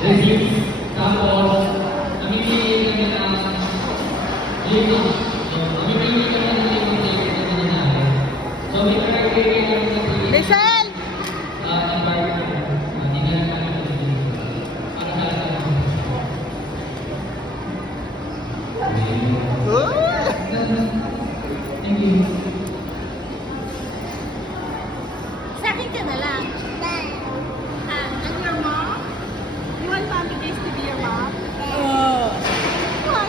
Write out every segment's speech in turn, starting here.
Tapos, namimili kami ng limang. So, namimili kami ng limang ticket na nangyari. So, may criteria kami sa ticket. Michelle! Environment. Hindi na lang kami para sa atin. Thank you. Sa akin ka na lang. And your mom? You want Mommy Days to be your mom? Oh. Why?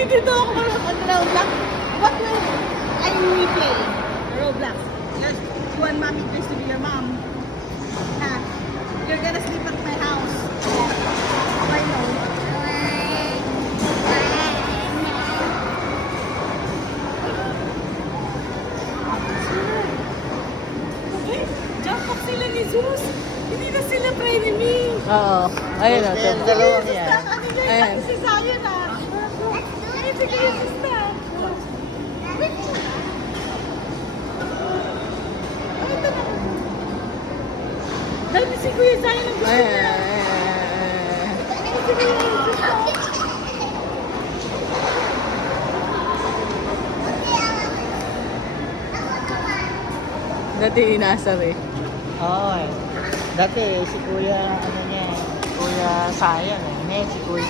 Hindi to ako marunong Roblox. What will I play? Roblox. Yes. You want Mommy Days to be your mom? Ha? You're gonna sleep at my house. Why no? Okay, jump up sila ni Zeus. Hindi na sila frenemy. Oo. Ayun o. Yung dalawang yan. Ayan. Si Zion ah. Ay, sige, sista. Ay, ito na. Dahil si Kuya Zion ang gusto Ayan. niya. Dati inasar eh. Oo eh. Dati si Kuya, ano niya, Kuya Sayan eh. Ngayon si Kuya